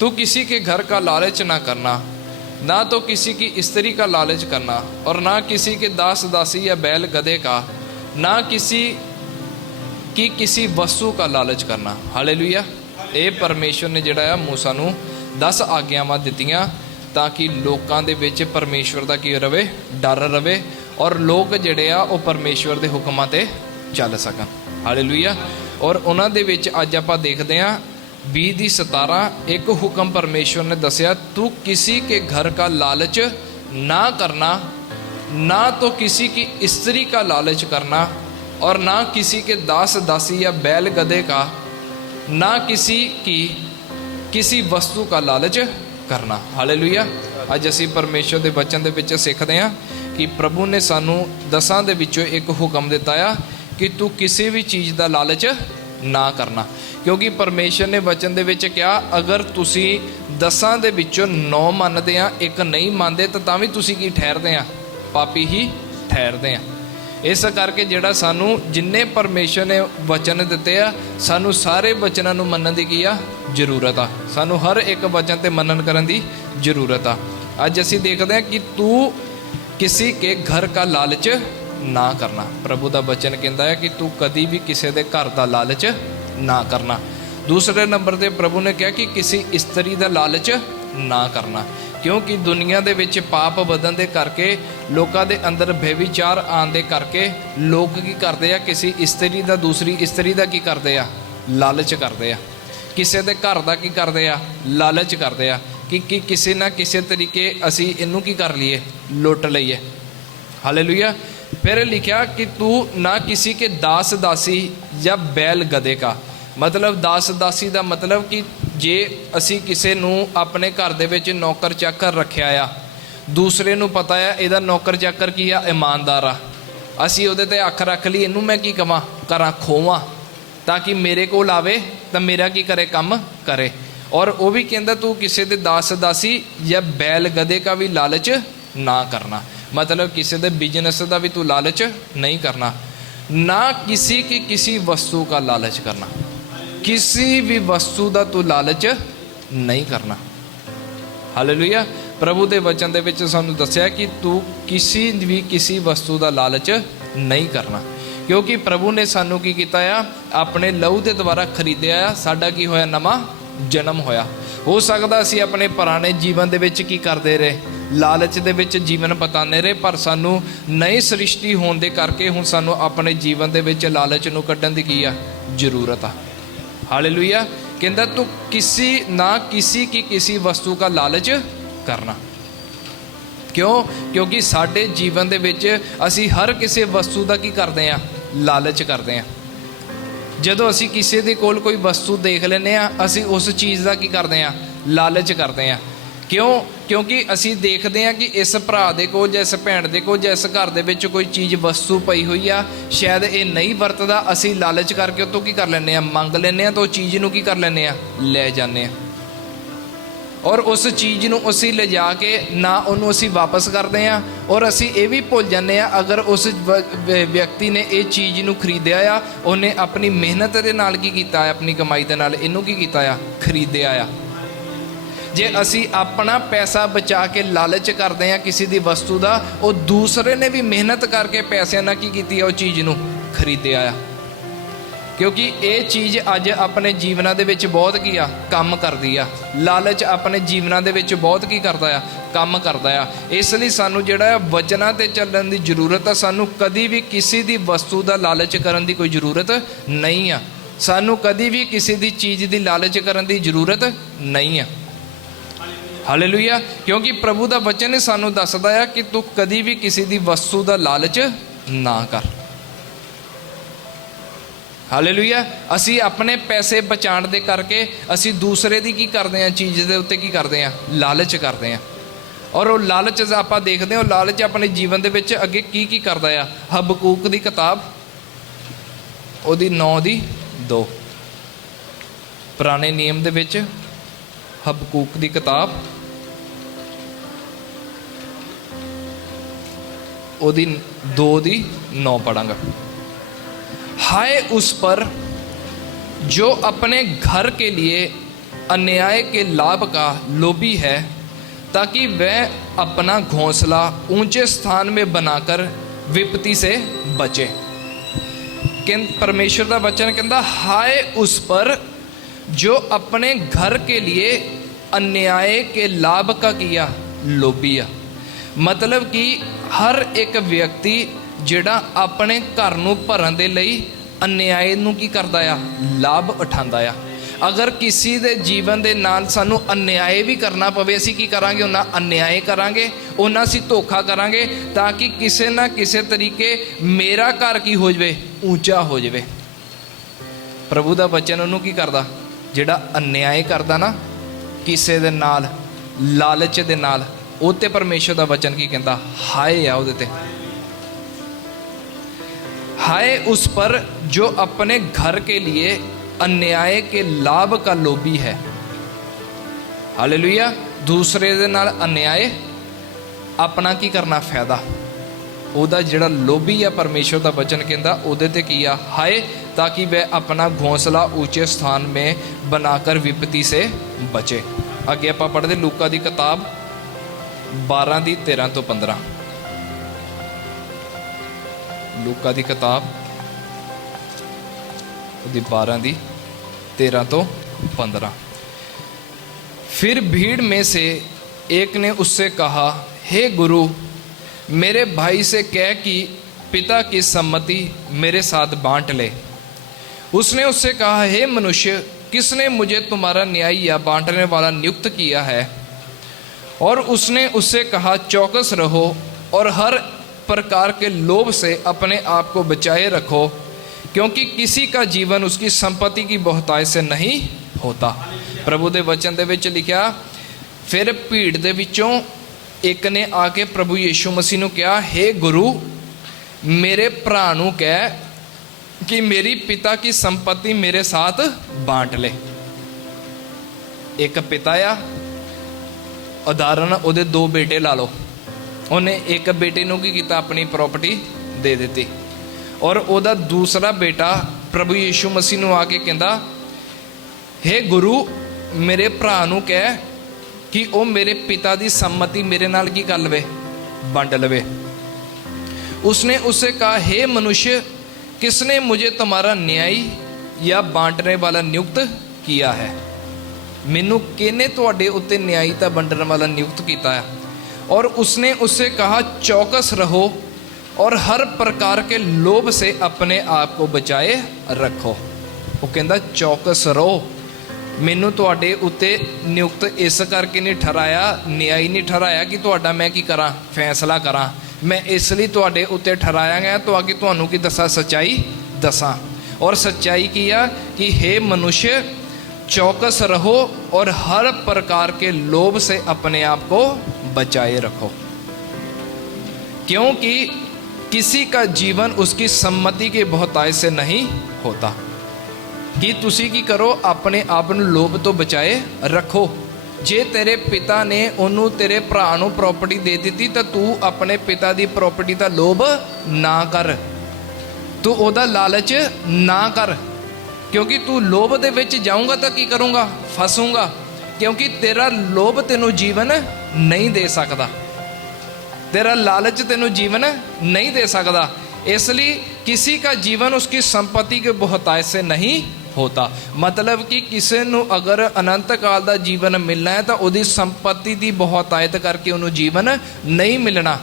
तू किसी के घर का लालच ना करना, ना तो किसी की स्त्री का लालच करना, और ना किसी के दास दासी या बैल गधे का, ना किसी की किसी वस्तु का लालच करना। हालेलुया। ਇਹ परमेश्वर ने ਜਿਹੜਾ ਆ मूसा ਨੂੰ 10 ਆਗਿਆਵਾਂ ਦਿੱਤੀਆਂ ਤਾਂ ਕਿ ਲੋਕਾਂ ਦੇ ਵਿੱਚ परमेश्वर ਦਾ ਕੀ ਰਵੇ, ਡਰ ਰਵੇ, ਔਰ ਲੋਕ ਜਿਹੜੇ ਆ ਉਹ परमेश्वर ਦੇ ਹੁਕਮਾਂ ਤੇ ਚੱਲ ਸਕਣ। ਹਾਲੇਲੂਇਆ। ਔਰ ਉਹਨਾਂ ਦੇ ਵਿੱਚ ਅੱਜ ਆਪਾਂ ਦੇਖਦੇ ਹਾਂ 20:17 एक हुक्म परमेश्वर ने दसिया, तू किसी के घर का लालच ना करना, ना तो किसी की स्त्री का लालच करना, और ना किसी के दास दासी या बैल गधे का, ना किसी की किसी वस्तु का लालच करना। हालेलुया। अज असी परमेश्वर के वचन के विच सीखते हैं कि प्रभु ने सानू 10 दे विचों एक हुक्म दिता है कि तू किसी भी चीज़ का लालच ना करना, क्योंकि परमेश्वर ने वचन दे विच कहा अगर तुसी 10 दे विचों 9 मनदे आ, एक नहीं मानते तो भी तुसी की ठहरदे आ, पापी ही ठहरदे आ। इस करके जिहड़ा सानू जिन्ने परमेश्वर ने वचन दिते आ, सानू सारे वचनां नूं मनण दी की आ जरूरत आ। सानू हर एक वचन ते मनन करन दी जरूरत आ। अज असीं देखदे आ कि तू किसी के घर का लालच ना करना। प्रभु का वचन कहता है कि तू कभी भी किसी के घर का लालच ना करना। दूसरे नंबर पर प्रभु ने कहा कि किसी स्त्री का लालच ना करना, क्योंकि दुनिया दे विच पाप वधन दे करके लोगों के अंदर बेविचार आने दे करके लोग की करते हैं, किसी स्त्री का दूसरी स्त्री का की करते हैं, लालच करते हैं। किसी के घर का की करते हैं, लालच करते हैं कि किसी ना किसी तरीके असी इनू की कर लीए, लुट लीए। हालेलुया। फिर लिखा कि तू ना किसी के दास दासी या बैल गधे का, मतलब दास दासी का मतलब कि जे असी किसी नू अपने घर दे विच नौकर चाकर रखिया आ, दूसरे नू पता है इहदा नौकर चाकर की आ, ईमानदार आ, असी उहदे ते अख रख ली, इनू मैं की कवां, करा खोवां ताकि मेरे कोल आवे तो मेरा की करे, काम करे। और वह भी कहता तू किसी के दास दासी या बैल गधे का भी लालच ना करना, मतलब किसी के बिजनेस का भी तू लालच नहीं करना, ना किसी की किसी वस्तु का लालच करना, किसी भी वस्तु का तू लालच नहीं करना। हालेलुया। प्रभु के वचन दे विच सानू दस्सिया कि तू किसी भी किसी वस्तु का लालच नहीं करना, क्योंकि प्रभु ने सानू की कीता आ, अपने लहू के द्वारा खरीदया आ, साडा की होया, नवा जन्म होया। हो सकता असी अपने पुराने जीवन दे विच की करते रहे, लालच दे विच जीवन बिताने रहे, पर सानू नई सृष्टि होने दे करके हुण सानू अपने जीवन दे विच लालच नूं कड्ढण दी की आ जरूरत आ। हालेलुया। कहंदा तू किसी ना किसी की किसी वस्तु का लालच करना। क्यों? क्योंकि साडे जीवन दे विच असी हर किसी वस्तु का की करते हैं, लालच करते हैं। जदों असी किसी दे कोल कोई वस्तु देख लेने आ, असी उस चीज़ का की करते हैं, लालच करते हैं। क्यों? क्योंकि असी देखते हैं कि इस भरा दे कोल या इस भैन दे कोल या इस घर दे विच कोई चीज़ वस्तु पई हुई आ, शायद ये नहीं वरतदा, असी लालच करके उतों की कर लेने आ, मंग लेने आ, तो चीज़ नूं की कर लेने आ, ले जाने आ, और उस चीज़ नूं असी ले जाके ना उन्होंने असी वापस करते हैं, और असी ये भी भुल जाने आ अगर उस व्यक्ति ने ये चीज़ नूं खरीदिया आ, उन्हें अपनी मेहनत के नाल की कीता है, अपनी कमाई के नाल इनू की कीता आ, खरीदिया आ। जे असी अपना पैसा बचा के लालच करते हैं किसी दी वस्तु का, वो दूसरे ने भी मेहनत करके पैसे ना की कीती, वो चीज़ नूं खरीदिया आ। क्योंकि ये चीज़ अज अपने जीवना दे विच बहुत की आ, काम करदी आ। लालच अपने जीवना दे विच बहुत की करता आ, काम करता आ। इसलिए सानू जिहड़ा वचनां ते चलण दी जरूरत आ, सानू कदी भी किसी दी वस्तु दा लालच करन दी कोई जरूरत नहीं आ। सानू कदी भी किसी दी चीज़ दी लालच करन दी जरूरत नहीं आ। हालेलुया। क्योंकि प्रभु का वचन ही सानू दसदा है कि तू कदी भी किसी दी वस्तु का लालच ना कर। हालेलुया। असी अपने पैसे बचाने दे करके असी दूसरे दी की करते हैं, चीज़ के उत्ते की करते हैं, लालच करते हैं। और वो लालच आप देखते हो, लालच अपने जीवन दे विच अगे की करता है। हबकूक की किताब उहदी 9:2 पुराने नियम दे विच हबकूक की किताब उहदी 2:9 पढ़ांगा। हाय उस पर जो अपने घर के लिए अन्याय के लाभ का लोभी है, ताकि वह अपना घोंसला ऊंचे स्थान में बनाकर विपत्ति से बचे। परमेश्वर का वचन कहता, हाय उस पर जो अपने घर के लिए अन्याय के लाभ का किया लोभी आ। मतलब कि हर एक व्यक्ति ਜਿਹੜਾ ਆਪਣੇ ਘਰ ਨੂੰ ਭਰਨ ਦੇ ਲਈ ਅਨਿਆਏ ਨੂੰ ਕੀ ਕਰਦਾ ਆ, ਲਾਭ ਉਠਾਉਂਦਾ ਆ। ਅਗਰ ਕਿਸੇ ਦੇ ਜੀਵਨ ਦੇ ਨਾਲ ਸਾਨੂੰ ਅਨਿਆਏ ਵੀ ਕਰਨਾ ਪਵੇ, ਅਸੀਂ ਕੀ ਕਰਾਂਗੇ, ਉਹਨਾਂ ਅਨਿਆਏ ਕਰਾਂਗੇ, ਉਹਨਾਂ ਅਸੀਂ ਧੋਖਾ ਕਰਾਂਗੇ, ਤਾਂ ਕਿ ਕਿਸੇ ਨਾ ਕਿਸੇ ਤਰੀਕੇ ਮੇਰਾ ਘਰ ਕੀ ਹੋ ਜਾਵੇ, ਉੱਚਾ ਹੋ ਜਾਵੇ। ਪ੍ਰਭੂ ਦਾ ਬਚਨ ਉਹਨੂੰ ਕੀ ਕਰਦਾ, ਜਿਹੜਾ ਅਨਿਆਏ ਕਰਦਾ ਨਾ ਕਿਸੇ ਦੇ ਨਾਲ, ਲਾਲਚ ਦੇ ਨਾਲ, ਉਹ 'ਤੇ ਪਰਮੇਸ਼ਰ ਦਾ ਵਚਨ ਕੀ ਕਹਿੰਦਾ, ਹਾਏ ਆ ਉਹਦੇ 'ਤੇ। हाय उस पर जो अपने घर के लिए अन्याय के लाभ का लोभी है। हालेलुया। दूसरे दे नाल अन्याय, अपना की करना फायदा, ਉਹਦਾ ਜਿਹੜਾ ਲੋਭੀ ਆ, परमेश्वर ਦਾ वचन कहता ਉਹਦੇ ਤੇ ਕੀ ਆ, हाय, ताकि वह अपना घोंसला ऊंचे स्थान में बनाकर विपत्ति से बचे। ਅੱਗੇ ਆਪਾਂ पढ़ते लूका ਦੀ किताब 12 ਦੀ 13 ਤੋਂ 15। लूका की किताब 12 की 13 तो 15। फिर भीड़ में से एक ने उससे कहा, हे गुरु, मेरे भाई से कह कि पिता की सम्मति मेरे साथ बांट ले। उसने उससे कहा, हे मनुष्य, किसने मुझे तुम्हारा न्यायी या बांटने वाला नियुक्त किया है? और उसने उससे कहा, चौकस रहो और हर प्रकार के लोभ से अपने आप को बचाए रखो, क्योंकि किसी का जीवन उसकी संपत्ति की बहुतायत से नहीं होता। प्रभु दे वचन दे विच लिखा, फिर भीड़ दे विचों एक ने आके प्रभु यीशु मसीह नूं कहा, हे गुरु, मेरे भरा नूं कह कि मेरी पिता की संपत्ति मेरे साथ बांट ले। एक पिता आ, उदाहरण ਉਹਦੇ 2 बेटे ला लो। उन्हें एक बेटे नूं की कीता, अपनी प्रॉपर्टी दे दी, और ਉਹਦਾ दूसरा बेटा प्रभु यीशु मसीह नूं आके कहंदा, हे गुरु, मेरे भरा नूं कह कि ਉਹ मेरे पिता की सम्मति मेरे नाल की कर लवे, वंड लवे। उसने उससे कहा, हे मनुष्य, किसने मुझे तुम्हारा न्यायी या बांटने वाला नियुक्त किया है? मैनू किहने तुहाडे उत्ते न्यायी तां वंडण वाला नियुक्त किया है? और उसने उससे कहा, चौकस रहो और हर प्रकार के लोभ से अपने आप को बचाए रखो। वो कहता चौकस रहो, मैनू तुहाडे उत्ते नियुक्त इस करके नहीं ठहराया, न्यायी नहीं ठहराया कि तुहाडा मैं की करा, फैसला करा। मैं इसलिए तुहाडे उत्ते ठहराया गया तो आगे तुहानू की दसा, सच्चाई दसा। और सच्चाई की आ कि हे मनुष्य, चौकस रहो और हर प्रकार के लोभ से अपने आप को बचाए रखो, क्योंकि किसी का जीवन उसकी सम्मति के बहुतायत से नहीं होता। कि तुसी की करो, अपने आप नूं लोभ तो बचाए रखो। जे तेरे पिता ने उन्हों तेरे भरा नूं प्रॉपर्टी दे दी तो तू अपने पिता की प्रॉपर्टी का लोभ ना कर, तू ओदा लालच ना कर, क्योंकि तू लोभ दे विच जाऊंगा तो की करूँगा, फसूंगा, क्योंकि तेरा लोभ तेनू जीवन नहीं दे सकता, तेरा लालच तेनू जीवन नहीं दे सकता। इसलिए किसी का जीवन उसकी संपत्ति के बहुतायत से नहीं होता। मतलब कि किसी नू अगर अनंत काल का जीवन मिलना है तो उसकी संपत्ति की बहुतायत करके उन्होंने जीवन नहीं मिलना।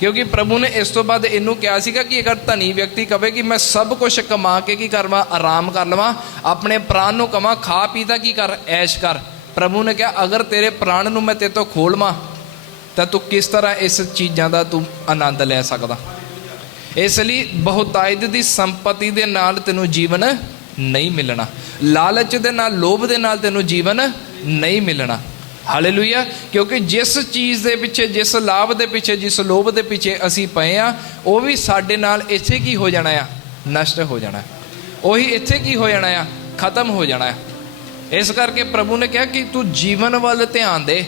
क्योंकि प्रभु ने इस तो बाद इनू कहा सीगा कि अगर धनी व्यक्ति कहे कि मैं सब कुछ कमा के की करवा, आराम कर लवां, अपने प्राण नू कमा, खा पीता की कर, ऐश कर। प्रभु ने कहा अगर तेरे प्राण नू मैं तेरे तो खोलवा तो तू किस तरह इस चीज़ों का तू आनंद ले सकदा। इसलिए बहुतायत की संपत्ति के नाल तेनू जीवन नहीं मिलना, लालच दे नाल, लोभ दे नाल तेनू जीवन नहीं मिलना। हालेलुया। क्योंकि जिस चीज़ के पिछे, जिस लाभ के पिछे, जिस लोभ के पिछे असी पे हाँ, वो भी साडे नाल इत्थे की हो जाना है, नष्ट हो जाना है, वही इत्थे की हो जाना है, खत्म हो जाना है। इस करके प्रभु ने कहा कि तू जीवन वाल ध्यान दे,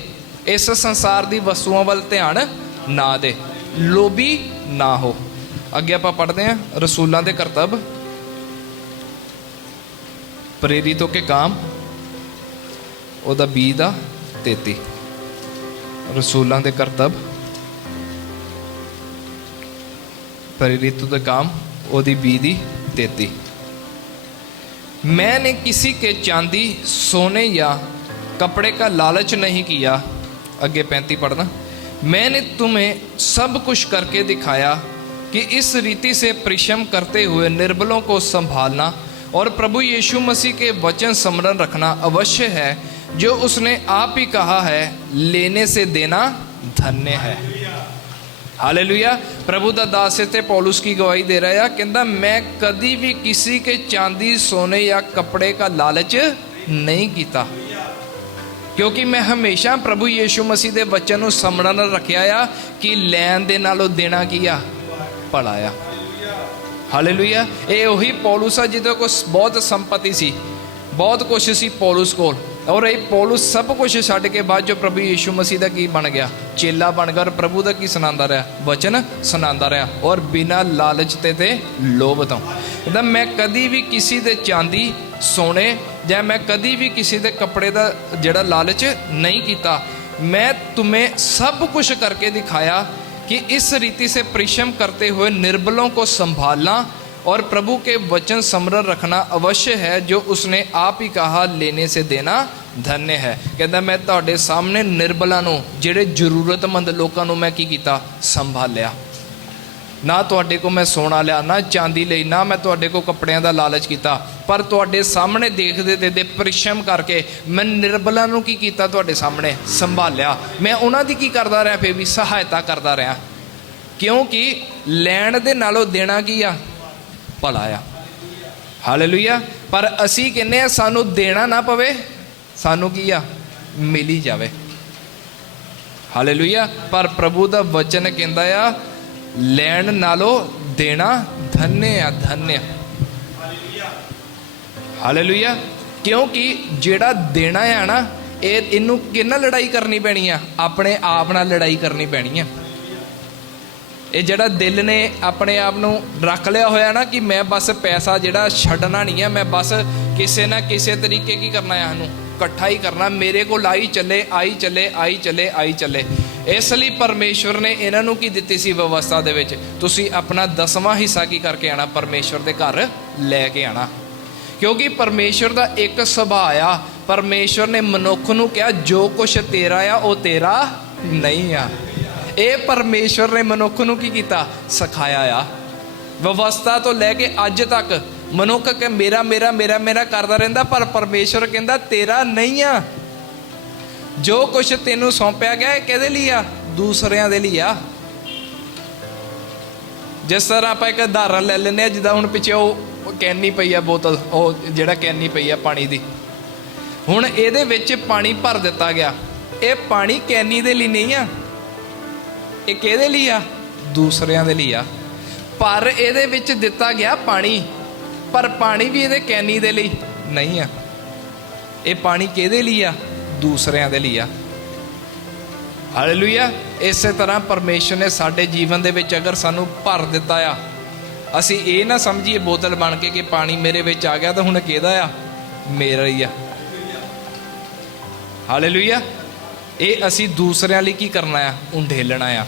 इस संसार की वस्तुओं वाल ध्यान ना दे, लोभी ना हो। अगे आप पढ़ते हैं रसूलों के करतब, प्रेरितों के काम ਉਹਦਾ 20 ਦਾ 33। ਰਸੂਲਾਂ ਦੇ ਕਰਤੱਵ प्रेरितों का काम ओदी 20 दी 33। मैंने किसी के चांदी सोने या कपड़े का लालच नहीं किया। आगे 35 पढ़ना। मैंने तुम्हें सब कुछ करके दिखाया कि इस रीति से परिश्रम करते हुए निर्बलों को संभालना और प्रभु यीशु मसीह के वचन स्मरण रखना अवश्य है। जो उसने आप ही कहा है, लेने से देना धन्य है। हालेलुया। प्रभु दा दास इत्थे पौलुस की गवाही दे रहा है, कहता मैं कदी भी किसी के चांदी सोने या कपड़े का लालच नहीं किया, क्योंकि मैं हमेशा प्रभु यीशु मसीह के वचन को समरण रखिया आ कि लैन दे नालों देना किया भला आ। हालेलुया। ये उही पौलुस आ जिहदे कोल बहुत संपत्ति सी, बहुत कुछ सी पौलुस कोल, और ये पौलुस सब कुछ छड्ड के बाद जो प्रभु यीशु मसीह का की बन गया, चेला बन गया और प्रभु का की सुनाता रहा, वचन सुनाता रहा, और बिना लालच ते लोभ तो। कहता मैं कदी भी किसी दे चांदी सोने या मैं कदी भी किसी दे कपड़े का जिहड़ा लालच नहीं किया। मैं तुम्हें सब कुछ करके दिखाया कि इस रीति से परिश्रम करते हुए निर्बलों को संभालना और प्रभु के वचन स्मरण रखना अवश्य है। जो उसने आप ही कहा, लेने से देना धन्य है। कहता मैं तुहाडे सामने निर्बलों नूं, जिहड़े जरूरतमंद लोगों नूं मैं की कीता, संभालिया। ना तुहाडे को मैं सोना लिया, ना चांदी लई, ना मैं तुहाडे को कपड़ियां दा लालच कीता, पर तुहाडे सामने देखदे देखदे परिश्रम करके मैं निर्बलों नूं की कीता, तुहाडे सामने संभालिया। मैं उन्हां दी की करदा रहा, फिर भी सहायता करदा रहा, क्योंकि लैण दे नालों देना की आ भला आ। हालेलुया। पर असी कहने सानू देना ना पवे, सानू की आ मिल ही जावे। हालेलुया। पर प्रभु दा वचन कहंदा आ लैण नालों देना धन्य आ, धन्य। हालेलुया। क्योंकि जेड़ा देना है ना, इनू किन्ना लड़ाई करनी पैनी आ, अपने आप नाल लड़ाई करनी पैनी है। ये जड़ा दिल ने अपने आप नूं रख लिया होया ना कि मैं बस पैसा जड़ा छड्डना नहीं है, मैं बस किसी ना किसी तरीके की करना है, सानूं इकट्ठा ही करना, मेरे को आई चले आई चले आई चले आई चले। इसलिए परमेश्वर ने इन्हां नूं की दित्ती सी व्यवस्था दे विच, तुसीं अपना 10वां हिस्सा की करके आना, परमेश्वर के घर लैके आना। क्योंकि परमेश्वर का एक सुभाਅ आ, परमेश्वर ने मनुख नूं कहा जो कुछ तेरा आ वो तेरा नहीं आ। ये परमेश्वर ने मनुख नूं की कीता, सिखाया आ। व्यवस्था तो लैके अज तक मनुख के मेरा मेरा मेरा मेरा करता रहिंदा, पर परमेश्वर कहंदा तेरा नहीं आ। जो कुछ तेनों सौंपया गया है किहदे लई आ, दूसरियां दे लई आ। जिस तरह आप एक उदाहरण ले लें, जिद्दां हुण पिछे वो कैनी पई आ बोतल, वो जिहड़ा कैनी पई आ पानी दी, हुण इहदे विच पानी भर दिता गया, ये पानी कैनी दे लई नहीं आ, ये किहदे लई आ, दूसरियां दे लई आ। पर इहदे विच दिता गया पानी, पर पानी भी इहदे कैनी दे लई नहीं आ। ये पानी किहदे लई आ, दूसरियां दे लई आ। हालेलुया। इस तरह परमेश्वर ने साडे जीवन दे विच अगर सानू भर दिता आ, असी ये ना समझिए बोतल बन के कि पानी मेरे विच आ गया तो हुण किहदा आ, मेरा ही आ। हालेलुया। ये असी दूसरियां लई की करना आ, उंडेलना आ।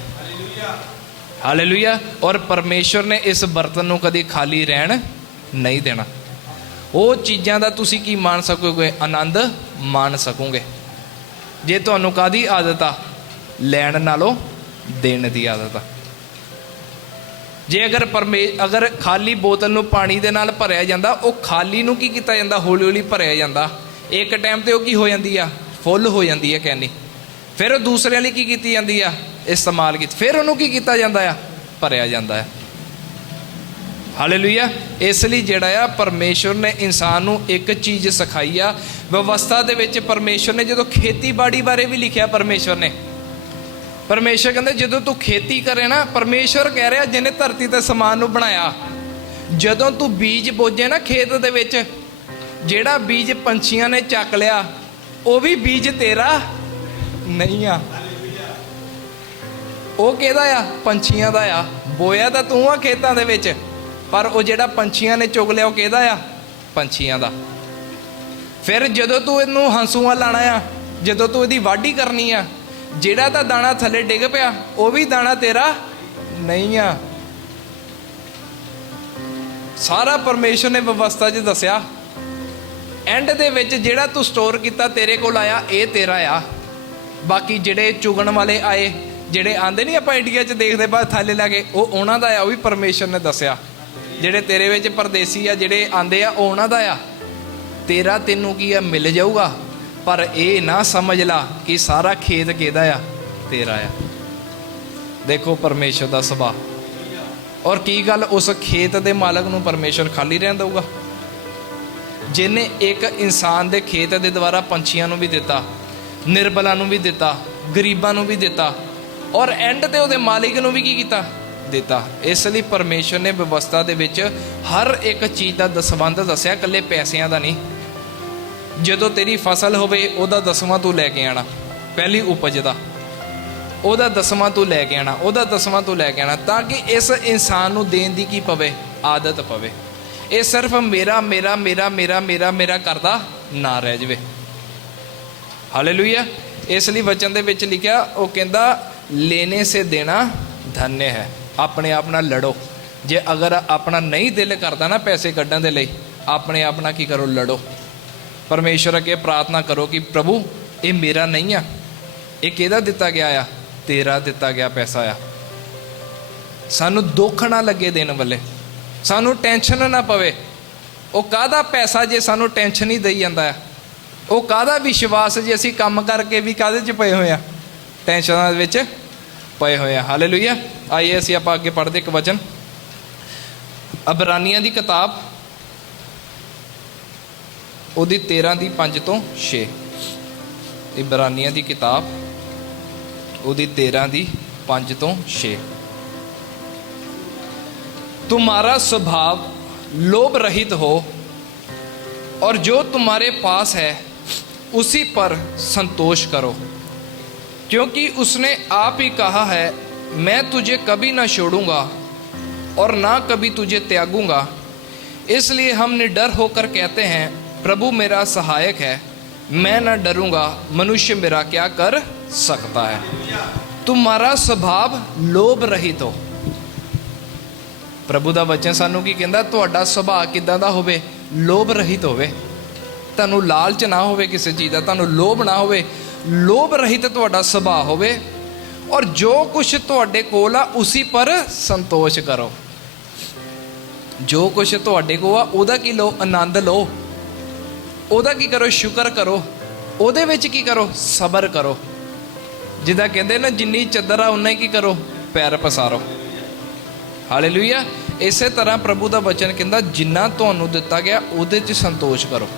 हालेलुया। और परमेश्वर ने इस बर्तन नूं कदी खाली रहन नहीं देना। वो चीज़ां दा तुसी की मान सकोगे, आनंद मान सकोगे जे तुहानूं कादी आदत आ, लैण नालों देण दी आदत आ। जे अगर खाली बोतल नूं पानी दे नाल भरिया जांदा, वो खाली नूं की कीता जांदा, हौली हौली भरिया जांदा। एक टाइम ते वो की हो जांदी आ, फुल हो जांदी है कैनी, फिर दूसरे लई की कीती जांदी आ, इस्तेमाल की, फिर उन्होंने की कीता जांदा आ, भरिया जांदा है। हालेलुया। इसलिए जिहड़ा आ परमेश्वर ने इंसान नूं एक चीज़ सिखाई आ व्यवस्था दे विच। परमेश्वर ने जो खेतीबाड़ी बारे भी लिखिया, परमेश्वर कहंदे जदों तू खेती करे ना, परमेश्वर कह रहा जिन्हें धरती ते समान नूं बनाया, जदों तू बीज बोझे ना खेत दे विच, जिहड़ा बीज पंछियां ने चक लिया वो भी बीज तेरा नहीं आ, वो किहदा आ, पंछियां दा आ। बोया तां तूं आ खेतां दे विच, पर वो जिहड़ा पंछियां ने चुग लिया वो किहदा आ, पंछियां दा। फिर जदों तू इनू हंसूआ लाना आ, जदों तू इसकी वाढी करनी आ, ਜਿਹੜਾ ਤਾਂ दाना थले डिग पिया वो भी दाना तेरा नहीं आ। सारा परमेश्वर ने व्यवस्था च दसिया। एंड दे विच ਜਿਹੜਾ तू स्टोर किया तेरे कोल आया ये तेरा आ। बाकी ਜਿਹੜੇ चुगन वाले आए, ਜਿਹੜੇ आंदे नहीं आपां इंडिया च देखते बाद थले लैके, वो उन्हां दा आ, वो भी परमेश्वर ने दसिया। ਜਿਹੜੇ तेरे विच परदेसी आ, ਜਿਹੜੇ आंदे आ, वो उन्हां दा आ। तेरा तेनू की आ मिल जाऊगा, पर यह ना समझ ला कि सारा खेत किहदा आ, तेरा आ। देखो परमेश्वर का सुभाव। और की गल, उस खेत के मालक नूं परमेश्वर खाली रहन दऊगा? जिन्हें एक इंसान के खेत के द्वारा पंछियों नूं भी दिता, निर्बलों नूं भी दिता, गरीबां नूं भी दिता, और एंड ते उहदे मालिक नूं भी की कीता? दिता। इसलिए परमेश्वर ने व्यवस्था दे विच हर एक चीज़ का दसवंध दसिया, कल्ले पैसिਆਂ ਦਾ नहीं। ਜਦੋਂ तेरी फसल होवे ਉਹਦਾ दसवां तू लैके आना, पहली उपज ਦਾ ਉਹਦਾ दसवां तू लैके आना, ਉਹਦਾ दसवां तू लैके आना, ताकि इस इंसान नूं देण दी की पवे? आदत पवे। ये सिर्फ मेरा मेरा मेरा मेरा मेरा मेरा करदा ना रह जावे। हालेलुया। इसलिए वचन दे विच लिखिया, वो कहंदा लेने से देना धन्य है। अपने आप नाल लड़ो। जे अगर अपना नहीं दिल करता ना पैसे कड्ढण दे लई, अपने आप नाल की करो? लड़ो। परमेश्वर अगे प्रार्थना करो कि प्रभु ये मेरा नहीं आ, ये किहदा दिता गया आ? तेरा दिता गया पैसा आ। सानू दुख ना लगे देने वाले, सानू टेंशन ना पवे। वो काहदा पैसा जे सानू टेंशन ही दई जांदा है? वो काहदा विश्वास जे असीं काम करके भी काहदे च पए होए आ? टेंशनां विच पए होए आ। हालेलुया। आइए असीं आपां अगे पढ़दे एक वचन, अबरानियां दी किताब ਉਹਦੀ 13 ਦੀ 5 ਤੋਂ 6। इब्रानियां दी किताब ਉਹਦੀ 13 ਦੀ 5 ਤੋਂ 6। तुम्हारा स्वभाव लोभ रहित हो और जो तुम्हारे पास है उसी पर संतोष करो, क्योंकि उसने आप ही कहा है, मैं तुझे कभी ना छोड़ूंगा और ना कभी तुझे त्यागूंगा। इसलिए हम निडर होकर कहते हैं, प्रभु मेरा सहायक है, मैं न डरूंगा, मनुष्य मेरा क्या कर सकता है। तुम्हारा स्वभाव लोभ रहित हो। प्रभु का वचन सानू की कहता, तुहाडा सुभाव किदां दा होवे? लोभ रहित होवे। तुहानू लालच ना होवे किसी चीज़ का, तुहानू लोभ ना होवे, लोभ रहित तुहाडा सुभाव होवे। और जो कुछ तुहाडे कोल आ उसी पर संतोष करो। जो कुछ तुहाडे कोल आ उहदा की लो? आनंद लो। ਉਹਦਾ की करो? शुक्र करो। ਉਹਦੇ ਵਿੱਚ की करो? सबर करो। जिदा कहते ना, जिन्नी चदर आ उन्ना ही की करो? पैर पसारो। हालेलुया। इस तरह प्रभु का वचन कहता, जिन्ना तुहानू दिता गया ਉਹਦੇ 'ਚ संतोष करो,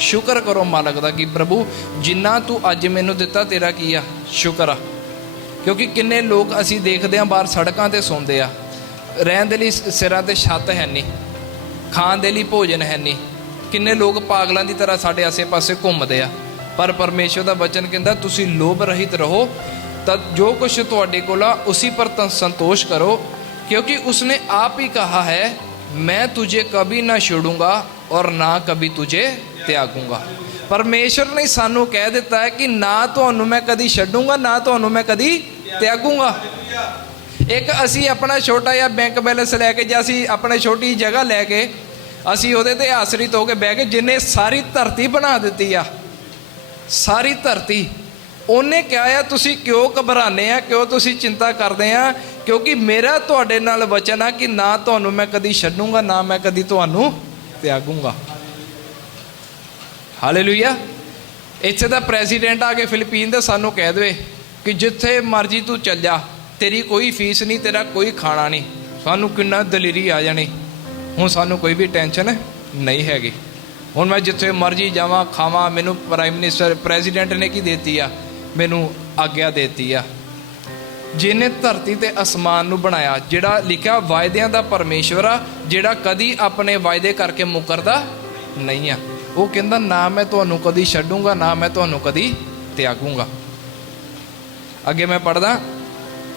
शुक्र करो मालक का कि प्रभु जिन्ना तू अज मैनू दिता तेरा की आ? शुक्र आ। क्योंकि किन्ने लोग असीं देखते हैं बाहर सड़कों ते सौंदे आ, रहण दे लई सिरां ते छत है नहीं, खाण दे लई भोजन है नहीं। किन्ने लोग पागलों की तरह साढ़े आसे पासे घूमते आ। पर परमेश्वर का वचन कहता, तुसी लोभ रहित रहो, तब जो कुछ तुहाडे कोल आ उसी पर संतोष करो, क्योंकि उसने आप ही कहा है, मैं तुझे कभी ना छोड़ूंगा और ना कभी तुझे त्यागूंगा। परमेश्वर ने सानू कह दिता है कि ना तुहानू मैं कदी छड्डूंगा, ना तुहानू मैं कदी त्यागूंगा। एक असी अपना छोटा जिहा बैंक बैलेंस लैके, जां असी अपनी छोटी जगह लैके असी ਉਹਦੇ ਤੇ आश्रित हो के बह गए, जिन्हें सारी धरती बना दी आ, सारी धरती। ਉਹਨੇ ਕਿਹਾ ਆ, ਤੁਸੀਂ क्यों घबराने आ, क्यों ਤੁਸੀਂ चिंता करते आ? क्योंकि मेरा ਤੁਹਾਡੇ ਨਾਲ वचन आ कि ना ਤੁਹਾਨੂੰ मैं कदी ਛੱਡੂੰਗਾ, ना मैं कदी ਤੁਹਾਨੂੰ त्यागूंगा। हालेलुया। ਇੱਥੇ ਦਾ ਪ੍ਰੈਜ਼ੀਡੈਂਟ ਆ ਕੇ ਫਿਲੀਪੀਨ ਦੇ ਸਾਨੂੰ ਕਹਿ ਦੇਵੇ कि जिथे मर्जी तू चल जा, तेरी कोई फीस नहीं, तेरा कोई खाना नहीं, सानू किन्ना दलेरी आ जानी। हुण सानू कोई भी टेंशन नहीं हैगी। हुण मैं जिथे मर्जी जावां खावां, मैनू प्राइम मिनिस्टर प्रेजिडेंट ने की देती आ? मैनू आग्या देती आ। जिन्हें धरती ते आसमान नू बनाया, जिहड़ा लिखा वायदियां दा परमेश्वर आ, जिहड़ा कदी अपने वायदे करके मुकरदा नहीं आ। वो कहंदा, ना मैं तुहानू कदी छड्डूंगा, ना मैं तुहानू कदी त्यागूंगा। आगे मैं पढ़दा,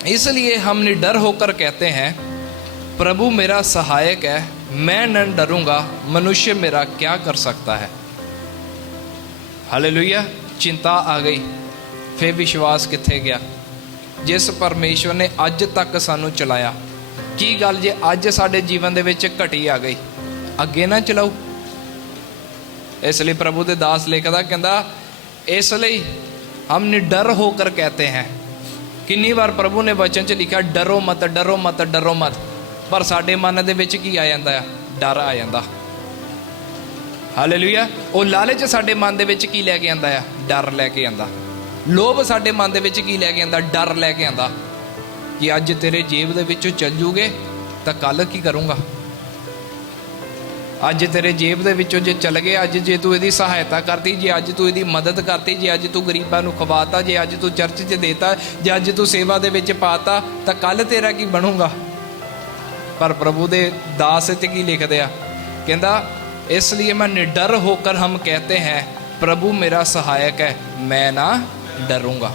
इसलिए हम निडर होकर कहते हैं, प्रभु मेरा सहायक है, मैं न डरूंगा, मनुष्य मेरा क्या कर सकता है। हालेलुया। चिंता आ गई, फिर विश्वास कित्थे गया? जिस परमेश्वर ने अज तक सानू चलाया, की गल जे अज साडे जीवन दे विच घटी आ गई, अगे ना चलाऊ? इसलिए प्रभु दे दास लिखदा, कहंदा इसलिए हम निडर होकर कहते हैं। कितनी बार प्रभु ने वचन च लिखा डरो मत, डरो मत, डरो मत, पर साडे मन दे विच की आ जांदा है? डर आ जांदा। हालेलुया। वो लालच साडे मन दे विच की लैके आंदा है? डर लैके आंदा। लोभ साडे मन दे विच की लैके आंदा? डर लैके आंदा कि अज तेरे जेब दे विचों चल जूगे तां कल की करूँगा। अज तेरे जेब दे विचों जे चल गए, अज जे तू इहदी सहायता करती, जे अज तू इहदी मदद करती, जे अज तू गरीबां नूं खवाता, जे अज तू चर्च च देता, जे अज तू सेवा दे विच पाता, तां कल तेरा की बनूगा? पर प्रभु दे दास च की लिखदे आ, कहंदा इसलिए मैं निडर होकर हम कहते हैं प्रभु मेरा सहायक है, मैं ना डरूंगा।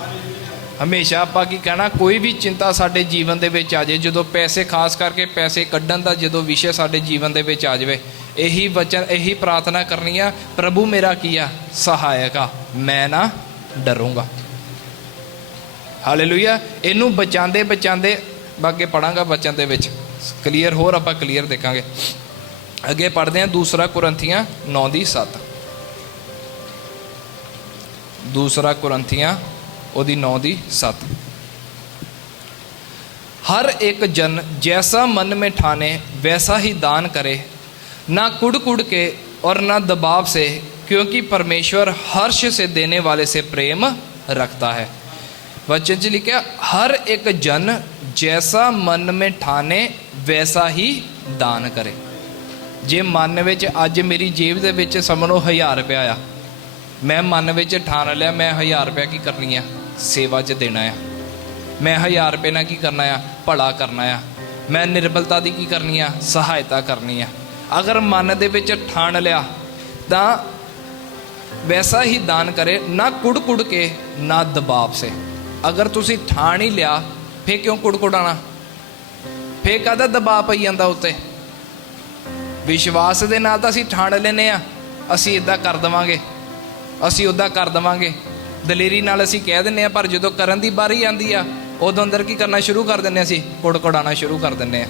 हमेशा आपां की कहना, कोई भी चिंता साडे जीवन दे विच आ जाए, जदों पैसे, खास करके पैसे कड्ढण दा जदों विषय साडे जीवन दे विच आ जाए, यही वचन, यही प्रार्थना करनी है, प्रभु मेरा किया सहायक आ, मैं ना डरूंगा। हालेलुया। इनू बचांदे बचांदे अगे पढ़ांगा वचन दे विच क्लीयर, होर आपां क्लीयर देखांगे। अगे पढ़ते हैं 2 कुरंथियां 9:7। 2 कुरंथियां 9:7। हर एक जन जैसा मन में ठाने वैसा ही दान करे, ना कुड़ कुड़ के और ना दबाव से, क्योंकि परमेश्वर हर्ष से देने वाले से प्रेम रखता है। वचन च लिखा हर एक जन जैसा मन में ठाने वैसा ही दान करे। जे मन विच अज मेरी जेब दे विच समझो 1000 रुपया आ, मैं मन विच ठान लिया मैं 1000 रुपया की करनी है? सेवा च देना है। मैं 1000 रुपये नाल की करना है? भला करना है। मैं निर्बलता दी की करनी है? सहायता करनी है। अगर मन दे विच ठान लिया तां वैसा ही दान करे, ना कुड़ कुड़ के ना दबाव से। अगर तुसी ठान ही लिया फिर क्यों कुड़कुड़ाना? फिर काहदा दबाव पई जांदा उत्ते? विश्वास दे नाल तां असीं ठान लैने आ, असीं इदां कर देवांगे, असीं उदां कर देवांगे, दलेरी नाल असीं कह दिंदे आ, पर जदों करन दी बारी आंदी आ उदों अंदर की करना शुरू कर दिंदे, असीं कुड़कुड़ाना शुरू कर दिंदे आ।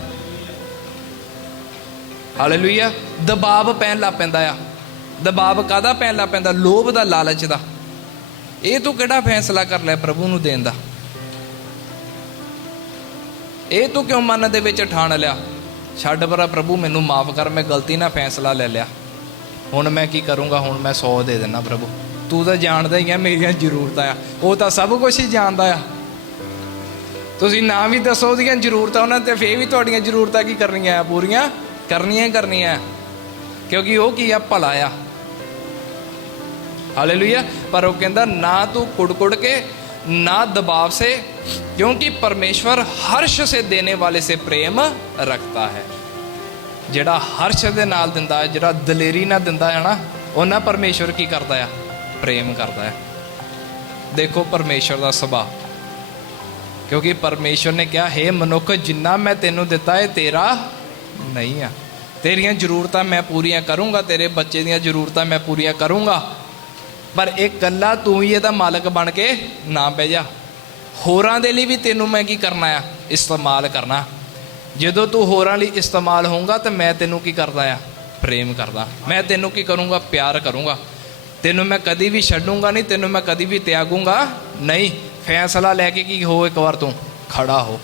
हालेलुया। दबाव पैन लग पैंदा आ। दबाव काहदा पैन लग पैंदा? लोभ दा, लालच दा। ये तू किहड़ा फैसला कर लिया प्रभु नूं देण दा? ये तू क्यों मन दे विच ठान लिया? छड्ड परा प्रभु मैनू माफ़ कर, मैं गलती ना फैसला ले लिया, हुण मैं की करूँगा? हुण मैं 100 दे देना प्रभु, तू तो जानदा ही है मेरियां जरूरतां आ। वो तो सब कुछ ही जानदा आ। तुसीं ना भी दसो ओहदियां जरूरतां उन्हां ते फिर भी तुहाडीआं जरूरतां की करनियां? पूरियां करनियां ही करनियां, क्योंकि वो की आ? भला आ। हालेलुया। पर वो कहंदा ना तू कुड़ कुड़ के ना दबाव से, क्योंकि परमेश्वर हर्ष से देने वाले से प्रेम रखता है। जिहड़ा हर्ष दे नाल दिंदा है, जिहड़ा दलेरी नाल दिंदा है ना, उन्हां परमेश्वर की करदा है? प्रेम करदा है। देखो परमेश्वर दा सुभाव, क्योंकि परमेश्वर ने कहा हे मनुख जिन्ना मैं तेनों दिता है तेरा नहीं आ, तेरियां जरूरतां मैं पूरियां करूँगा, तेरे बच्चे दियां जरूरतां मैं पूरियां करूँगा, पर एक गल्ला तू ही इहदा मालक बन के ना बह जा। होरां दे लई भी तेनों मैं की करना आ? इस्तेमाल करना। जदों तू होरां लई इस्तेमाल होऊंगा तो मैं तेनों की करदा आ? प्रेम करदा। मैं तेनों की करूँगा? प्यार करूँगा। तेनों मैं कदी भी छड्डूंगा नहीं, तेनों मैं कदी भी त्यागूंगा नहीं। फैसला लैके की हो, एक बार तू खड़ा हो।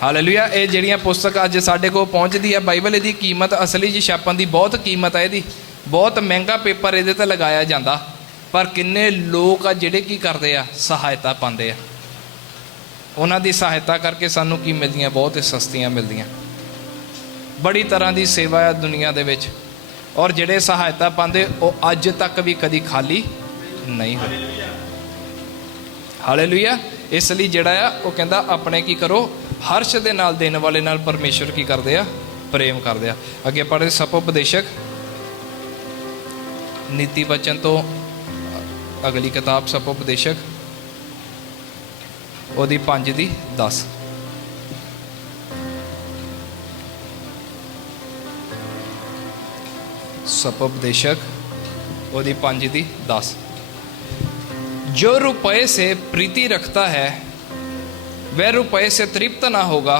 हालेलुया। ये जिहड़ियां पुस्तक अज साडे कोल पहुँचदी है बाइबल, इहदी कीमत असली च छापण दी बहुत कीमत है। इहदी बहुत महंगा पेपर इहदे ते लगाया जाता, पर किन्ने लोग आ जिहड़े की करदे आ? सहायता पाते आ। उन्हां दी सहायता करके सानू की मिलदियां? बहुत सस्तियां मिलदियां। बड़ी तरह की सेवा है दुनिया दे विच, और जिहड़े सहायता पाते वो अज तक भी कदी खाली नहीं हो। हालेलुया। इसलिए जिहड़ा आ वो कहंदा अपने की करो, हर्ष दे नाल देने वाले नाल परमेश्वर की करदे आ? प्रेम करदे आ। अगे पढ़े सपोपदेशक नीति वचन तो अगली किताब सपोपदेशक ओदी 5:10। सपोपदेशक ਉਹਦੀ 5:10। जो रुपये से प्रीति रखता है वह रुपये से तृप्त ना होगा,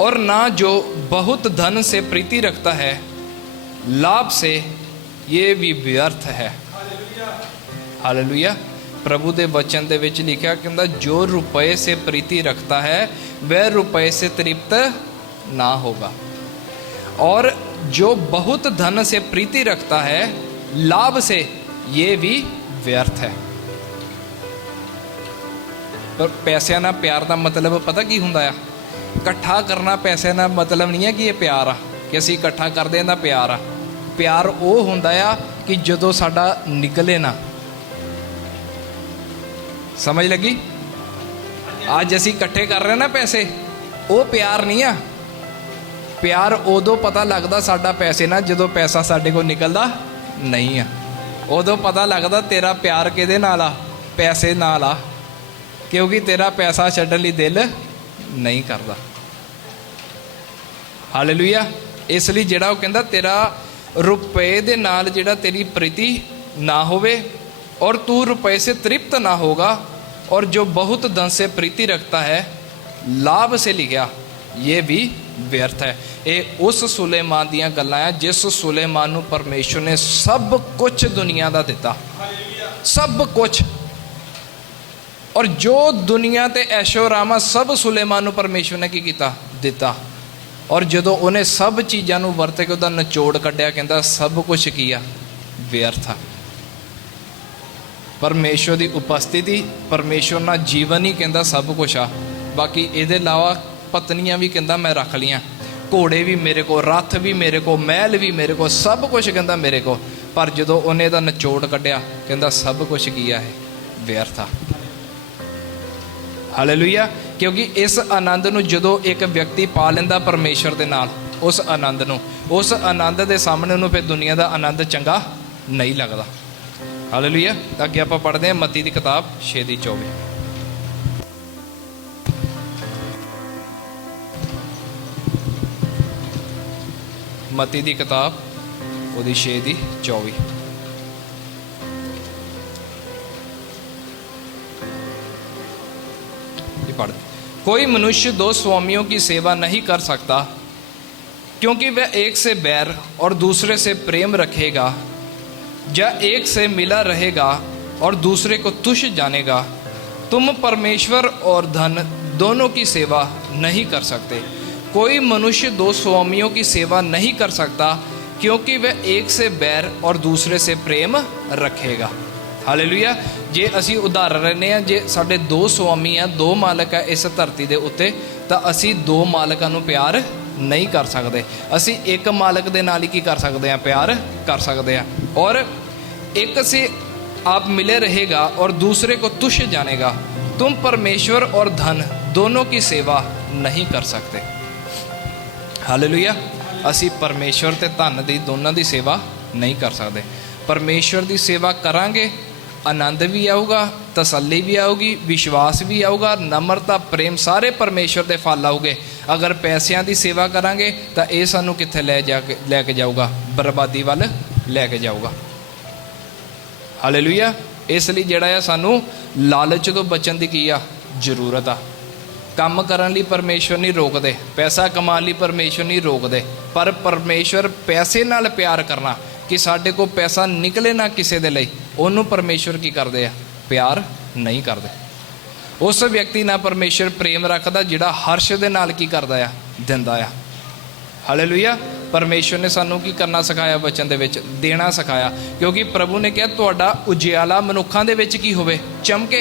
और ना जो बहुत धन से प्रीति रखता है लाभ से ये भी व्यर्थ है। हालेलुया। प्रभु के वचन दे विच लिखा कहंदा जो रुपये से प्रीति रखता है वह रुपये से तृप्त ना होगा, और जो बहुत धन से प्रीति रखता है लाभ से ये भी व्यर्थ है। पर पैसों ना प्यार का मतलब पता की हुंदा आ? इकट्ठा करना पैसे ना मतलब नहीं है कि ये प्यार आ, कि असीं इकट्ठा करदे इहदा प्यार आ। प्यार वो हुंदा आ कि जदों साडा निकले ना। समझ लगी? आज असीं इकट्ठे कर रहे ना पैसे, वो प्यार नहीं आ। प्यार उदों पता लगदा साडा पैसे ना जदों पैसा साडे कोल निकलदा नहीं आ। उदों पता लगदा तेरा प्यार किहदे नाल आ? पैसे नाल आ, क्योंकि तेरा पैसा छड्डण लई दिल नहीं करदा। हालेलुया। इसलिए जिहड़ा वो कहंदा तेरा रुपये दे नाल जिहड़ा तेरी प्रीति ना होवे और तू रुपये से तृप्त ना होगा, और जो बहुत धन से प्रीति रखता है लाभ से लिखा ये भी व्यर्थ है। ये उस सुलेमान दियां गल्लां है जिस सुलेमान नूं परमेश्वर ने सब कुछ दुनिया दा दिता, सब कुछ। और जो दुनिया ते ऐशो आराम सब सुलेमान नूं परमेश्वर ने की कीता? दिता। और जदों उन्हें सब चीज़ां नूं वरत के उहदा निचोड़ कड्ढिया, कहंदा सब कुछ किया व्यर्थ आ। परमेश्वर की उपस्थिति, परमेश्वर ना जीवन ही कहंदा सब कुछ आ। बाकी इहदे अलावा पत्नियां भी कहंदा मैं रख लियां, घोड़े भी मेरे को, रथ भी मेरे को, महल भी मेरे को, सब कुछ कहंदा मेरे को। पर जदों उन्हें दा निचोड़ कड्ढिया कहंदा सब कुछ किया है व्यर्थ आ। हालेलुया। क्योंकि इस आनंद नूं जदों एक व्यक्ति पा लैंदा परमेश्वर दे नाल, उस आनंद दे सामने उन्होंने फिर दुनिया का आनंद चंगा नहीं लगता। हालेलुया। अगे आप पढ़ते हैं मत्ती की किताब 6:24। मत्ती की किताब ਉਹਦੀ 6:24। पढ़, कोई मनुष्य दो स्वामियों की सेवा नहीं कर सकता, क्योंकि वह एक से बैर और दूसरे से प्रेम रखेगा, या एक से मिला रहेगा और दूसरे को तुच्छ जानेगा। तुम परमेश्वर और धन दोनों की सेवा नहीं कर सकते। कोई मनुष्य दो स्वामियों की सेवा नहीं कर सकता, क्योंकि वह एक से बैर और दूसरे से प्रेम रखेगा। हालेलुया। जे असी उदाहरण रहने हैं, जे साडे दो स्वामी हैं, दो मालक है इस धरती के उत्ते, तो असी दो मालकों को प्यार नहीं कर सकते। असी एक मालक के नाल ही की कर सकते हैं? प्यार कर सकते हैं। और एक से आप मिले रहेगा और दूसरे को तुच्छ जानेगा। तुम परमेश्वर और धन दोनों की सेवा नहीं कर सकते। हालेलुया। असी परमेश्वर ते धन दी दोनों की सेवा नहीं कर सकते। परमेश्वर की सेवा करांगे, आनंद भी आऊगा, तसल्ली भी आऊगी, विश्वास भी आऊगा, नम्रता, प्रेम, सारे परमेश्वर के फल आऊगे। अगर पैसों की सेवा करांगे तो यह सानू कित्थे लैके जाऊगा? बर्बादी वाल लैके जाऊगा। हालेलुया। इसलिए जिहड़ा है सानू लालच तो बचन की की आ जरूरत आ। काम करन लई परमेश्वर नहीं रोकदे, पैसा कमाने लई परमेश्वर नहीं रोकदे, पर परमेश्वर पैसे नाल प्यार करना कि साडे को पैसा निकले ना किसी दे लई, उन्होंने परमेश्वर की करते हैं? प्यार नहीं करते। उस व्यक्ति ना परमेश्वर प्रेम रखता जिहड़ा हर्ष दे नाल की करता है? दिंदा आ। हालेलुया। परमेश्वर ने सानू की करना सिखाया? वचन दे विच देना सिखाया। क्योंकि प्रभु ने कहा तुहाडा उजियाला मनुखां दे विच की होवे? चमके।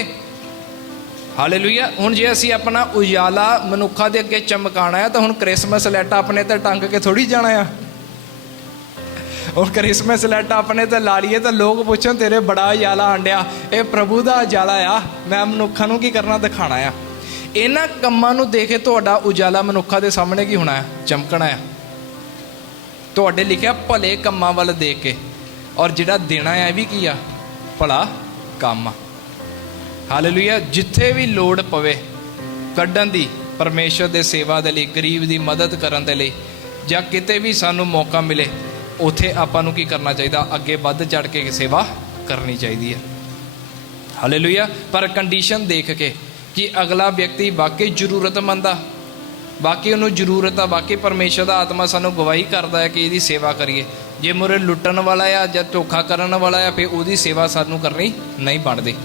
हालेलुया। हुण जे असी अपना उजाला मनुखा दे अगे चमकाना है तो हुण क्रिसमस लाइटां अपने ते टंग के थोड़ी जाना है। और क्रिसमस लाइटां अपने ते ला लीए तो लोग पुछन तेरे बड़ा उजाला आंडिया। ये प्रभु का उजाला आ, मैं मनुखा नूं की करना? दिखाना आ। इन्हां कम्मां नूं देख के तुहाडा उजाला मनुखा दे सामने की होना है? चमकना है। तुहाडे लिखिया भले कम्मां वाल देख के, और जिहड़ा देना है भी की आ? भला काम आ। हालेलुया। जिथे भी लोड़ पवे कड्ढण दी परमेश्वर दे सेवा दे लई, गरीब दी मदद करन दे लई, जां किते भी सानू मौका मिले ਉੱਥੇ ਆਪਾਂ ਨੂੰ ਕੀ ਕਰਨਾ ਚਾਹੀਦਾ, ਅੱਗੇ ਵੱਧ ਚੜ ਕੇ ਸੇਵਾ ਕਰਨੀ ਚਾਹੀਦੀ ਹੈ। ਹਾਲੇਲੂਇਆ। ਪਰ ਕੰਡੀਸ਼ਨ ਦੇਖ ਕੇ ਕਿ ਅਗਲਾ ਵਿਅਕਤੀ ਵਾਕਈ ਜ਼ਰੂਰਤਮੰਦ ਆ, ਵਾਕਈ ਉਹਨੂੰ ਜ਼ਰੂਰਤ ਆ, ਵਾਕਈ ਪਰਮੇਸ਼ਰ ਦਾ ਆਤਮਾ ਸਾਨੂੰ ਗਵਾਹੀ ਕਰਦਾ ਹੈ ਕਿ ਇਹਦੀ ਸੇਵਾ ਕਰੀਏ। ਜੇ ਮੁਰੇ ਲੁੱਟਣ ਵਾਲਾ ਆ ਜਾਂ ਧੋਖਾ ਕਰਨ ਵਾਲਾ ਆ, ਫਿਰ ਉਹਦੀ ਸੇਵਾ ਸਾਨੂੰ ਕਰਨੀ ਨਹੀਂ ਬਣਦੀ।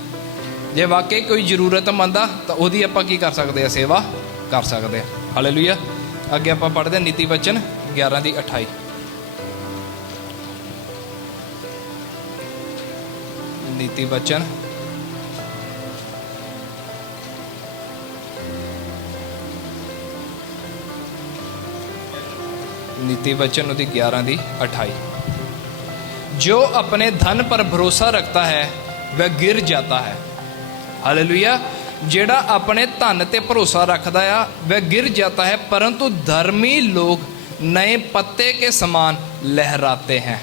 ਜੇ ਵਾਕਈ ਕੋਈ ਜ਼ਰੂਰਤਮੰਦ ਆ ਤਾਂ ਉਹਦੀ ਆਪਾਂ ਕੀ ਕਰ ਸਕਦੇ ਆ, ਸੇਵਾ ਕਰ ਸਕਦੇ ਆ। ਹਾਲੇਲੂਇਆ। ਅੱਗੇ ਆਪਾਂ ਪੜ੍ਹਦੇ ਹਾਂ ਨੀਤੀ ਵਚਨ 11:28। ਨੀਤੀ ਵਚਨ ਉਹਦੀ 11:28। जो अपने धन पर भरोसा रखता है वह गिर जाता है। हालेलुया। जेड़ा अपने धन ते भरोसा रखता है वह गिर जाता है, परंतु धर्मी लोग नए पत्ते के समान लहराते हैं।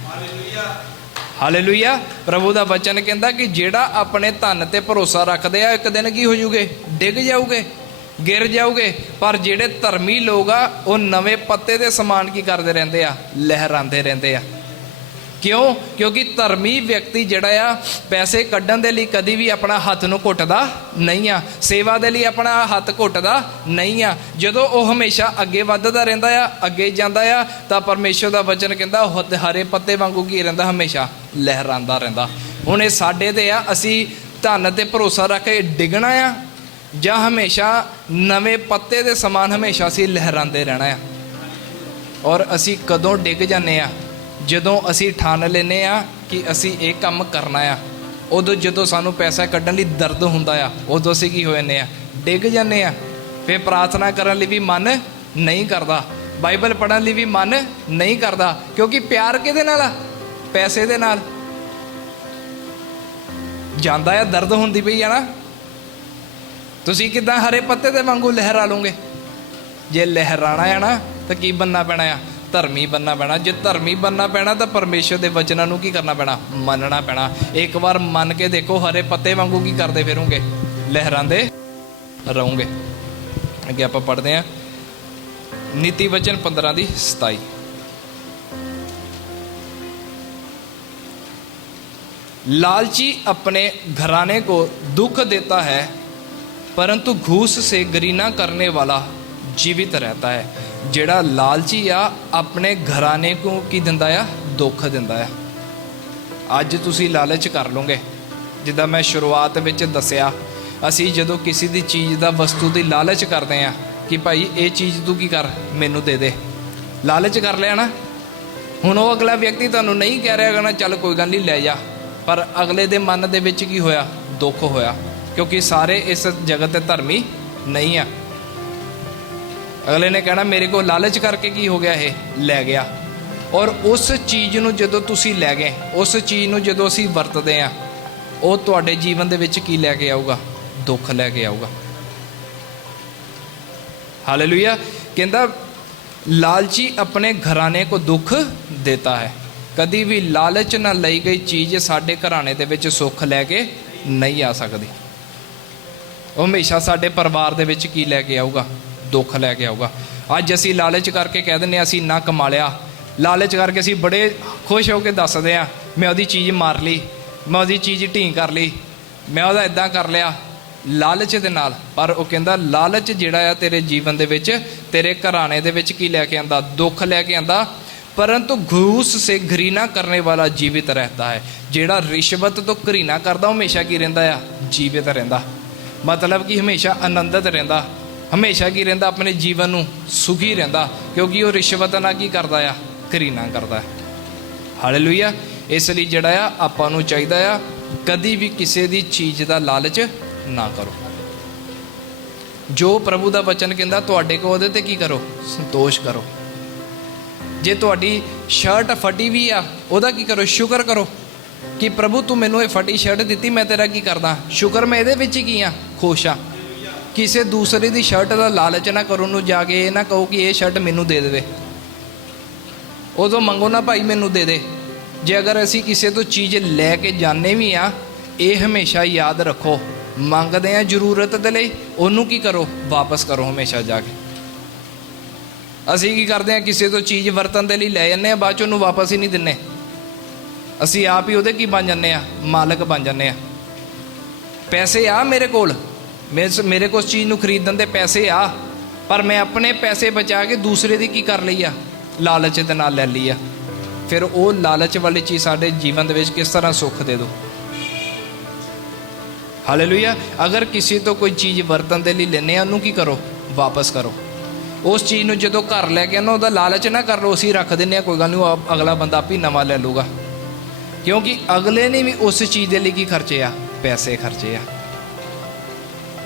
हालेलुया। प्रभु दा वचन कहता कि जेड़ा अपने धन ते भरोसा रखते हैं एक दिन की हो जूगे, डिग जाओगे, गिर जाओगे। पर जेड़े धर्मी लोग आ वो नवे पत्ते के समान की करते रहते आ, लहराते रहते आ। क्यों? क्योंकि धर्मी व्यक्ति जड़ा आ पैसे कढ़न दे लई कदी भी अपना हथ नूं घुटदा नहीं आ, सेवा दे लई अपना हथ घुटदा नहीं आ। जदों वो हमेशा अगे वधदा रहिंदा आ, अगे जांदा आ, तां परमेश्वर दा वचन कहंदा हरे पत्ते वांगू की रहिंदा, हमेशा लहरांदा रहिंदा। हुण इह साडे ते आ, असीं धन ते भरोसा रख के डिगना आ जां हमेशा नवे पत्ते दे समान हमेशा असीं लहरांदे रहना आ। और असीं कदों डिग जाने आ, जदों असी ठान लेने आ कि असी एक काम करना आ। उदों जदों सानू पैसा कढ़न लई दर्द हुंदा आ, उदों असी की हो जाने आ, डिग जाने आ। फिर प्रार्थना करन लई भी मन नहीं करदा, बाइबल पढ़न लई भी मन नहीं करदा। क्योंकि प्यार किहदे नाल आ? पैसे दे नाल जांदा आ, दर्द हुंदी पई आ ना। तुसीं किदां हरे पत्ते दे वांगू लहरा लोगे? जे लहराना है ना तो की बनना पैना आ? धर्मी बनना पैना। जे धर्मी बनना पैना तो परमेश्वर के वचनों नूं की करना पैना? मनना पैना। एक बार मन के देखो, हरे पत्ते वांगू की करते फिरोगे, लहरांदे रहोगे। अगे आप पढ़ते हैं नीति वचन 15:27। लालची अपने घराने को दुख देता है, परंतु घूस से घृणा करने वाला जीवित रहता है। ਜਿਹੜਾ ਲਾਲਚੀ ਆ ਆਪਣੇ ਘਰਾਣੇ को ਕੀ ਦਿੰਦਾ ਆ? ਦੁੱਖ ਦਿੰਦਾ ਆ। ਅੱਜ ਤੁਸੀਂ ਲਾਲਚ ਕਰ ਲੋਗੇ, ਜਿੱਦਾਂ ਮੈਂ ਸ਼ੁਰੂਆਤ ਵਿੱਚ ਦੱਸਿਆ, ਅਸੀਂ ਜਦੋਂ ਕਿਸੇ ਦੀ ਚੀਜ਼ ਦਾ, ਵਸਤੂ ਦੀ ਲਾਲਚ ਕਰਦੇ ਆ ਕਿ ਭਾਈ ਇਹ ਚੀਜ਼ ਤੂੰ ਕੀ ਕਰ, ਮੈਨੂੰ ਦੇ ਦੇ, ਲਾਲਚ ਕਰ ਲਿਆ ਨਾ। ਹੁਣ ਉਹ ਅਗਲਾ ਵਿਅਕਤੀ ਤੁਹਾਨੂੰ ਨਹੀਂ ਕਹਿ ਰਿਹਾ ਕਿ ਚੱਲ ਕੋਈ ਗੱਲ ਨਹੀਂ ਲੈ ਜਾ, ਪਰ ਅਗਲੇ ਦੇ ਮਨ ਦੇ ਵਿੱਚ ਕੀ ਹੋਇਆ? ਦੁੱਖ ਹੋਇਆ। ਕਿਉਂਕਿ ਸਾਰੇ ਇਸ ਜਗਤ ਤੇ ਧਰਮੀ ਨਹੀਂ ਆ। अगले ने कहना मेरे को लालच करके की हो गया, ये लै गया। और उस चीज़ नूं जदों तुसीं लै गए, उस चीज़ नूं जदों असीं वरतदे आ, वो तुहाडे जीवन दे विच की लैके आऊगा? दुख लैके आऊगा। हालेलुया। कहंदा लालची अपने घराने को दुख देता है। कदी भी लालच ना लई गई चीज़ साडे घराने दे विच सुख लैके नहीं आ सकदी। वो हमेशा साडे परिवार दे विच की लैके आऊगा? दुख लैके आऊगा। अज असी लालच करके कह दें असी ना कमा लिया, लालच करके असी बड़े खुश होकर दसदे आ मैं वही चीज़ मार ली, मैं वही चीज़ ढीं कर ली, मैं वह इदा कर लिया लालच दे नाल। पर वो कहता लालच जिहड़ा आ तेरे जीवन दे विच, तेरे घराने दे विच की लैके आंदा? दुख लैके आंदा। परंतु घूस से घृणा करने वाला जीवित रहता है। जिहड़ा रिश्वत तो घृणा करता हमेशा की रहिंदा आ? जीवित रहिंदा। मतलब कि हमेशा आनंदित रहिंदा, हमेशा की रहिंदा, अपने जीवन नूं सुखी रहिंदा। क्योंकि वो रिश्वत नाल की करदा आ? घृणा करदा है। हालेलुया। इसलिए जिहड़ा आ आपां नूं चाहीदा आ कदी भी किसी दी चीज़ दा लालच ना करो। जो प्रभु दा वचन कहंदा तुहाडे कोल ओहदे ते की करो? संतोष करो। जे तुहाडी शर्ट फटी भी आ ओहदा की करो? शुक्र करो कि प्रभु तू मैनूं ये फटी शर्ट दित्ती, मैं तेरा की करदा? शुक्र मैं इहदे विच ही की आ, खुश आ। किसी दूसरे की शर्ट का लालच ना करो, उन्होंने जाके ये ना कहो कि ये शर्ट मैनू दे दे, उदों मंगो ना भाई मैनू दे दे। जे अगर असी किसी तो चीज़ लैके जाने भी आ, ये हमेशा याद रखो, मंगते हैं जरूरत के लिए, उन्होंने की करो? वापस करो हमेशा जाके। ਅਸੀਂ ਕੀ ਕਰਦੇ ਹਾਂ, ਕਿਸੇ ਤੋਂ ਚੀਜ਼ ਵਰਤਣ ਦੇ ਲਈ ਲੈ ਜਾਂਦੇ ਹਾਂ, ਬਾਅਦ 'ਚ ਉਹਨੂੰ ਵਾਪਸ ਹੀ ਨਹੀਂ ਦਿੰਦੇ। ਅਸੀਂ ਆਪ ਹੀ ਉਹਦੇ ਕੀ ਬਣ ਜਾਂਦੇ ਹਾਂ, ਮਾਲਕ ਬਣ ਜਾਂਦੇ ਹਾਂ। ਪੈਸੇ ਆ ਮੇਰੇ ਕੋਲ, ਮੇਰੇ ਕੋਲ ਉਸ ਚੀਜ਼ ਨੂੰ ਖਰੀਦਣ ਦੇ ਪੈਸੇ ਆ, ਪਰ ਮੈਂ ਆਪਣੇ ਪੈਸੇ ਬਚਾ ਕੇ ਦੂਸਰੇ ਦੀ ਕੀ ਕਰ ਲਈ ਆ, ਲਾਲਚ ਦੇ ਨਾਲ ਲੈ ਲਈ ਆ। ਫਿਰ ਉਹ ਲਾਲਚ ਵਾਲੀ ਚੀਜ਼ ਸਾਡੇ ਜੀਵਨ ਦੇ ਵਿੱਚ ਕਿਸ ਤਰ੍ਹਾਂ ਸੁੱਖ ਦੇ ਦੋ। ਹਾਲੇਲੂਇਆ। ਅਗਰ ਕਿਸੇ ਤੋਂ ਕੋਈ ਚੀਜ਼ ਵਰਤਣ ਦੇ ਲਈ ਲੈਂਦੇ ਆ, ਉਹਨੂੰ ਕੀ ਕਰੋ, ਵਾਪਸ ਕਰੋ। ਉਸ ਚੀਜ਼ ਨੂੰ ਜਦੋਂ ਘਰ ਲੈ ਕੇ ਆਉਣਾ, ਉਹਦਾ ਲਾਲਚ ਨਾ ਕਰ ਲਓ, ਅਸੀਂ ਰੱਖ ਦਿੰਦੇ ਹਾਂ, ਕੋਈ ਗੱਲ ਨਹੀਂ, ਅਗਲਾ ਬੰਦਾ ਆਪ ਹੀ ਨਵਾਂ ਲੈ ਲੂਗਾ। ਕਿਉਂਕਿ ਅਗਲੇ ਨੇ ਵੀ ਉਸ ਚੀਜ਼ ਦੇ ਲਈ ਕੀ ਖਰਚੇ ਆ, ਪੈਸੇ ਖਰਚੇ ਆ।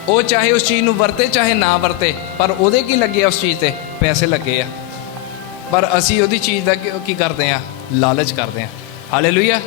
ਉਹ ਚਾਹੇ ਉਸ ਚੀਜ਼ ਨੂੰ ਵਰਤੇ ਚਾਹੇ ਨਾ ਵਰਤੇ, ਪਰ ਉਹਦੇ ਕੀ ਲੱਗੇ ਆ, ਉਸ ਚੀਜ਼ ਤੇ ਪੈਸੇ ਲੱਗੇ ਆ। ਪਰ ਅਸੀਂ ਉਹਦੀ ਚੀਜ਼ ਦਾ ਕੀ ਕਰਦੇ ਆ, ਲਾਲਚ ਕਰਦੇ ਆ। ਹਾਲੇਲੂਇਆ।